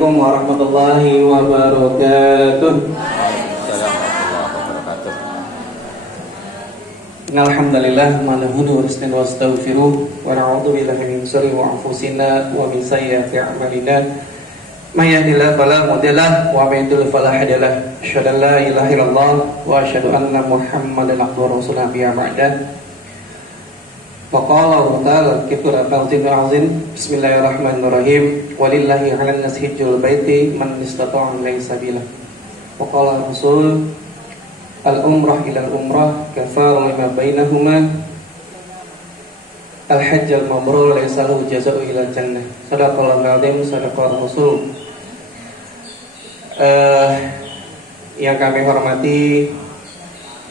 Assalamualaikum warahmatullahi wabarakatuh. Alhamdulillah nahmaduhu wa nasta'inuhu wa nastaghfiruh wa na'udzu billahi min shururi anfusina wa min sayyiati a'malina. May yahdihillahu fala mudilla lahu wa may yudlil fala hadiya lahu. Asyhadu an la ilaha illallah wa asyhadu anna Muhammadan abduhu wa rasuluhu nabiyya ba'da. Wa qala ta'ala kitabul azim bismillahirrahmanirrahim walillahi 'alan nasi hajjul baiti man istata'a ilaihi sabila. Wa qala rasul al-umrah ila al-umrah kafaru lima bainahuma al-hajj al-mabrur laysa lahu jazaa'u ila jannah. Sadaqallahu al-azim, sadaqallahu rasul. Yang kami hormati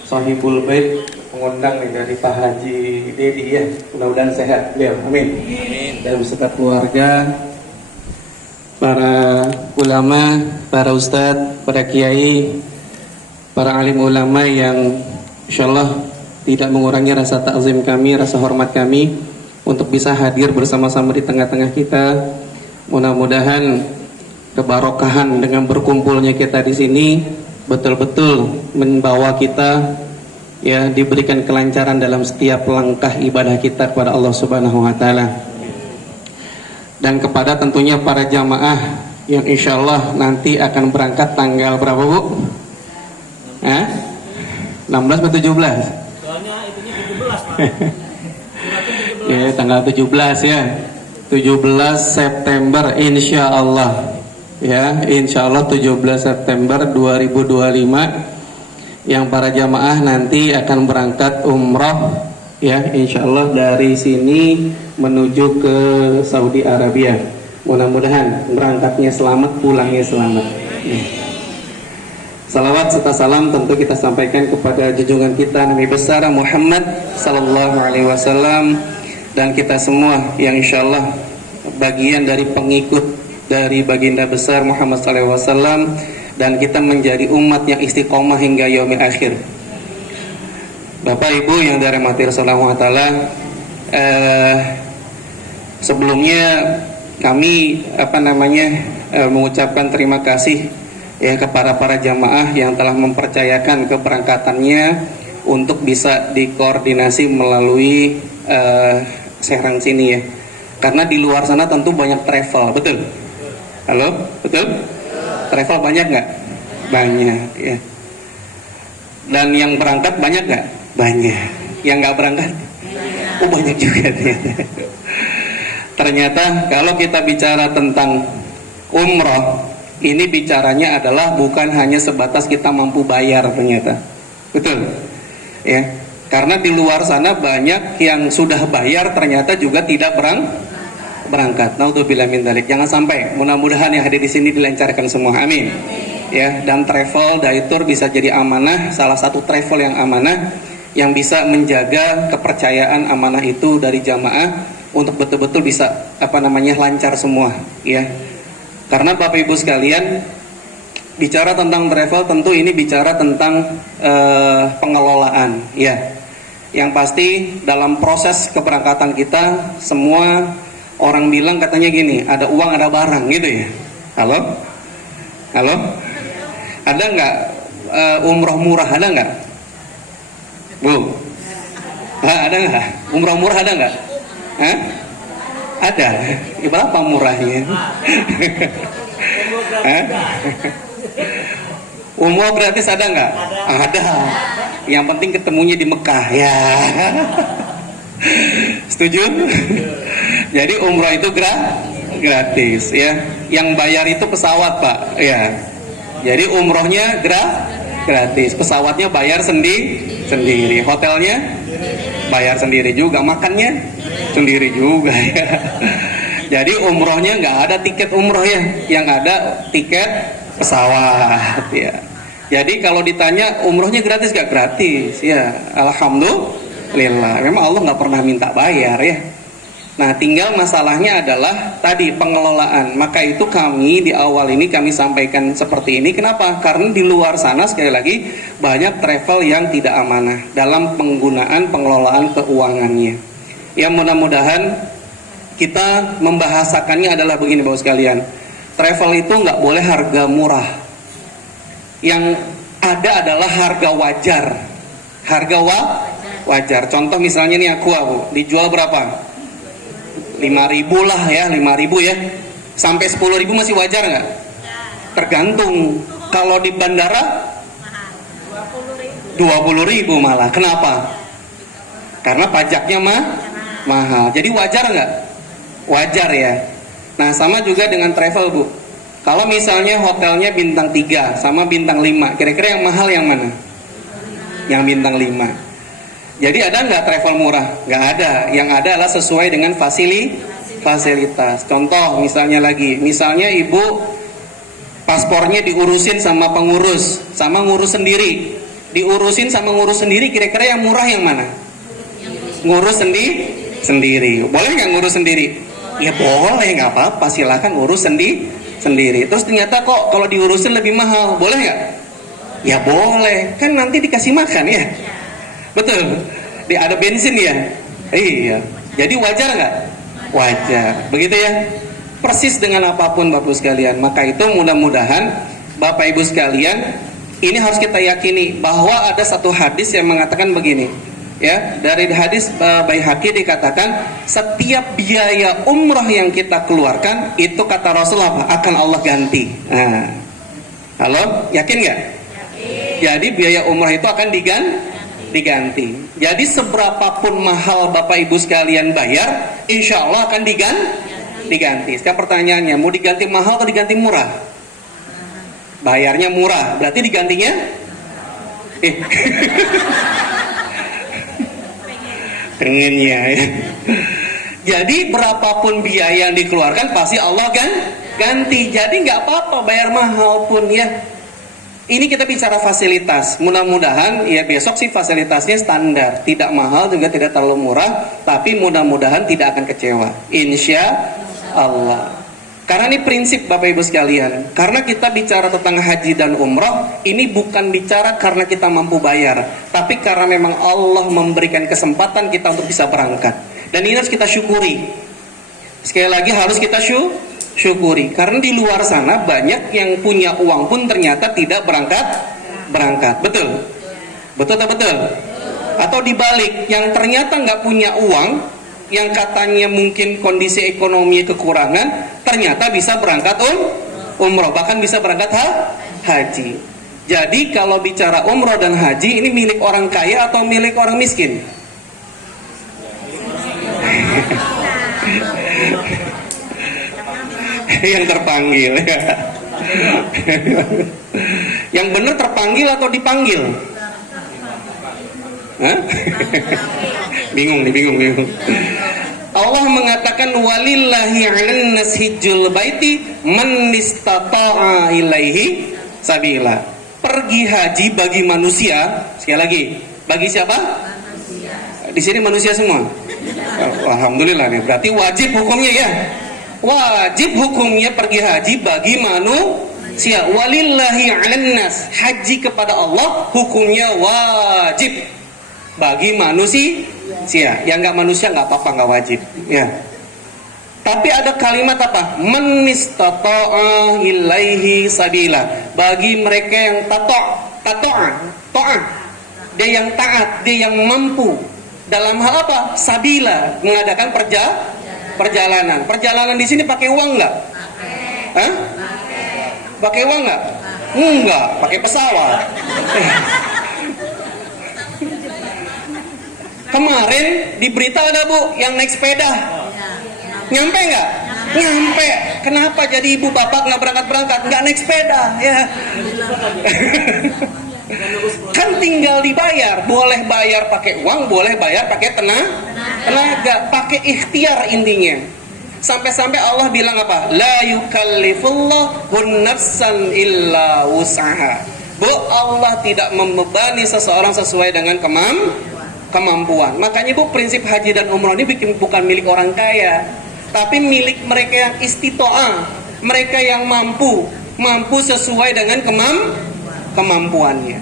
Sahibul Bait, pengundang nih dari Pak Haji Dedi ya, mudah-mudahan sehat beliau, amin. Dan beserta keluarga, para ulama, para ustadz, para kiai, para alim ulama yang insyaallah tidak mengurangi rasa takzim kami, rasa hormat kami untuk bisa hadir bersama-sama di tengah-tengah kita. Mudah-mudahan kebarokahan dengan berkumpulnya kita di sini betul-betul membawa kita ya diberikan kelancaran dalam setiap langkah ibadah kita kepada Allah Subhanahu wa taala. Dan kepada tentunya para jamaah yang insyaallah nanti akan berangkat tanggal berapa, Bu? 16 atau 17? Soalnya itunya 17, Pak. Ya, tanggal 17 ya. 17 September insyaallah. Ya, insyaallah 17 September 2025 yang para jamaah nanti akan berangkat umroh ya, insyaallah dari sini menuju ke Saudi Arabia. Mudah-mudahan berangkatnya selamat, pulangnya selamat. Salawat serta salam tentu kita sampaikan kepada junjungan kita Nabi besar Muhammad sallallahu alaihi wasallam dan kita semua yang insyaallah bagian dari pengikut dari baginda besar Muhammad sallallahu alaihi wasallam dan kita menjadi umat yang istiqomah hingga yaumil akhir. Bapak Ibu yang dirahmati Rasulullah taala, sebelumnya kami mengucapkan terima kasih ya kepada para jamaah yang telah mempercayakan keberangkatannya untuk bisa dikoordinasi melalui Serang sini ya. Karena di luar sana tentu banyak travel, betul? Halo, betul? Travel banyak nggak? Banyak ya. Dan yang berangkat banyak nggak? Banyak. Yang nggak berangkat? Oh banyak juga ternyata. Ternyata kalau kita bicara tentang umroh, ini bicaranya adalah bukan hanya sebatas kita mampu bayar ternyata. Betul? Ya. Karena di luar sana banyak yang sudah bayar ternyata juga tidak berangkat. Naudzubillah min dzalik. Jangan sampai. Mudah-mudahan yang hadir di sini dilancarkan semua. Amin. Ya, dan travel Daitur bisa jadi amanah, salah satu travel yang amanah yang bisa menjaga kepercayaan amanah itu dari jamaah untuk betul-betul bisa lancar semua, ya. Karena Bapak Ibu sekalian, bicara tentang travel tentu ini bicara tentang pengelolaan, ya. Yang pasti dalam proses keberangkatan kita semua orang bilang katanya gini, ada uang ada barang gitu ya. Halo? Halo? Ada nggak umroh murah, ada nggak? Bu? Ada nggak? Umroh murah ada nggak? Ada. Berapa murahnya? Umroh gratis ada nggak? Ada. Yang penting ketemunya di Mekah ya. Setuju? Jadi umroh itu gratis ya. Yang bayar itu pesawat, Pak. Ya. Jadi umrohnya gratis. Pesawatnya bayar sendiri. Hotelnya bayar sendiri juga. Makannya sendiri juga ya. Jadi umrohnya nggak ada tiket umroh ya. Yang ada tiket pesawat ya. Jadi kalau ditanya umrohnya gratis gak? Gratis ya. Alhamdulillah. Memang Allah nggak pernah minta bayar ya. Nah, tinggal masalahnya adalah tadi pengelolaan. Maka itu kami di awal ini kami sampaikan seperti ini. Kenapa? Karena di luar sana sekali lagi banyak travel yang tidak amanah dalam penggunaan pengelolaan keuangannya. Ya mudah-mudahan kita membahasakannya adalah begini Bapak sekalian. travel itu nggak boleh harga murah. Yang ada adalah harga wajar. Harga wajar. Contoh misalnya nih aqua Bu, dijual berapa? 5.000 lah ya, 5.000 ya. Sampai 10.000 masih wajar nggak? Tergantung. Kalau di bandara 20.000 malah. Kenapa? Karena pajaknya mahal. Jadi wajar nggak? Wajar ya. Nah sama juga dengan travel Bu. Kalau misalnya hotelnya bintang 3 sama bintang 5, kira-kira yang mahal yang mana? Yang bintang 5. Jadi ada nggak travel murah? Nggak ada. Yang ada adalah sesuai dengan fasilitas. Contoh misalnya ibu paspornya diurusin sama pengurus, sama ngurus sendiri. Diurusin sama ngurus sendiri, kira-kira yang murah yang mana? Ngurus sendiri. Boleh nggak ngurus sendiri? Ya boleh, nggak apa-apa, silakan urus sendiri. Terus ternyata kok kalau diurusin lebih mahal, boleh nggak? Ya boleh, kan nanti dikasih makan ya. Betul, ada bensin ya. Iya, jadi wajar nggak? Wajar, begitu ya. Persis dengan apapun Bapak Ibu sekalian. Maka itu mudah-mudahan Bapak Ibu sekalian, ini harus kita yakini bahwa ada satu hadis yang mengatakan begini. Ya, dari hadis Baihaqi dikatakan setiap biaya umrah yang kita keluarkan itu kata Rasulullah akan Allah ganti. Nah, halo, yakin nggak? Jadi biaya umrah itu akan diganti. Jadi seberapapun mahal Bapak Ibu sekalian bayar, insya Allah akan diganti. Sekarang pertanyaannya, mau diganti mahal atau diganti murah? Bayarnya murah, berarti digantinya? Pengennya ya. Jadi berapapun biaya yang dikeluarkan pasti Allah ganti. Jadi nggak apa-apa bayar mahal pun ya. Ini kita bicara fasilitas. Mudah-mudahan ya besok sih fasilitasnya standar, tidak mahal juga tidak terlalu murah, tapi mudah-mudahan tidak akan kecewa. Insya Allah. Karena ini prinsip Bapak Ibu sekalian. Karena kita bicara tentang haji dan umrah, ini bukan bicara karena kita mampu bayar, tapi karena memang Allah memberikan kesempatan kita untuk bisa berangkat. Dan ini harus kita syukuri. Sekali lagi harus kita syukuri. Karena di luar sana banyak yang punya uang pun ternyata tidak berangkat. Betul? Betul atau betul? Atau dibalik, yang ternyata nggak punya uang, yang katanya mungkin kondisi ekonomi kekurangan, ternyata bisa berangkat umroh, bahkan bisa berangkat haji. Jadi kalau bicara umroh dan haji, ini milik orang kaya atau milik orang miskin? Yang terpanggil. Yang benar terpanggil atau dipanggil? Hah? Bingung. Allah mengatakan walillahi 'alan nas hijjul baiti man istata'a ilaihi sabila. Pergi haji bagi manusia, sekali lagi, bagi siapa? Di sini manusia semua. Alhamdulillah nih, berarti wajib hukumnya ya. Wajib hukumnya pergi haji bagi manusia. Walillahi 'alan nas, haji kepada Allah hukumnya wajib bagi manusia. Yang nggak manusia nggak apa-apa, nggak wajib ya. Tapi ada kalimat apa? Man istata'a ilaihi sabila, bagi mereka yang ta'ah, dia yang taat, dia yang mampu dalam hal apa? Sabila, mengadakan perjalanan. Perjalanan di sini pakai uang nggak? Hah? Pakai uang nggak? Enggak, pakai pesawat. Kemarin di berita ada Bu yang naik sepeda, nyampe nggak? Nyampe. Kenapa jadi ibu bapak nggak berangkat? Nggak naik sepeda ya? Kan tinggal dibayar, boleh bayar pakai uang, boleh bayar pakai tenaga, pakai ikhtiar intinya. Sampai-sampai Allah bilang apa? La yukallifullahu nafsan illa wus'aha. Bu, Allah tidak membebani seseorang sesuai dengan kemampuan. Makanya Bu, prinsip haji dan umroh ini bukan milik orang kaya, tapi milik mereka yang istitoah, mereka yang mampu sesuai dengan kemampuannya.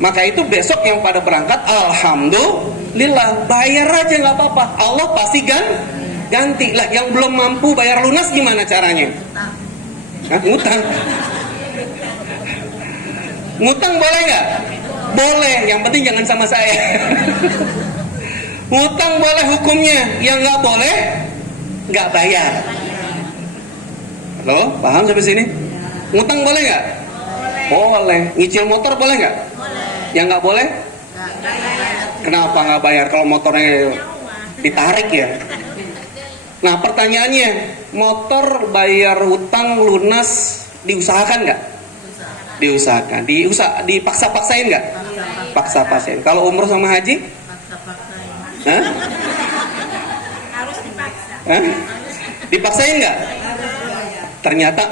Maka itu besok yang pada berangkat, alhamdulillah, bayar aja nggak apa-apa, Allah pasti ganti lah. Yang belum mampu bayar lunas gimana caranya? Hah, ngutang. Ngutang boleh nggak? Boleh, yang penting jangan sama saya. Ngutang boleh hukumnya, yang nggak boleh nggak bayar. Halo, paham sampai sini? Ngutang boleh nggak? Boleh. Nyicil motor boleh nggak? Yang nggak boleh? Kenapa nggak bayar kalau motornya ditarik ya? Nah pertanyaannya, motor bayar hutang lunas diusahakan nggak? Diusahakan. Dipaksa-paksain nggak? Paksa-paksain. Kalau umroh sama haji? Hah? Harus dipaksa. Hah? Dipaksain nggak? Ternyata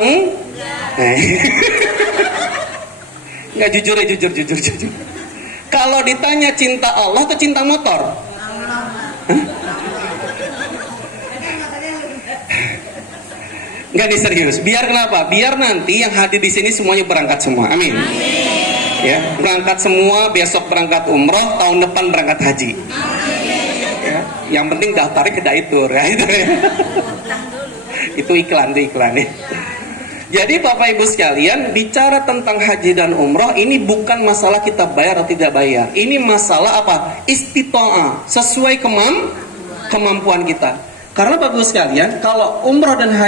nggak jujur ya, jujur. Kalau ditanya cinta Allah atau cinta motor? Hah? Nggak nih serius. Biar kenapa? Biar nanti yang hadir di sini semuanya berangkat semua. Amin. Ya, berangkat semua, besok berangkat umroh, tahun depan berangkat haji. Ya, yang penting daftarnya ke Daitur ya itu. Ya. Itu iklan ya. Jadi Bapak Ibu sekalian, bicara tentang haji dan umroh ini bukan masalah kita bayar atau tidak bayar. Ini masalah apa? Istito'ah, sesuai kemampuan kita. Karena Bapak Ibu sekalian, kalau umroh dan haji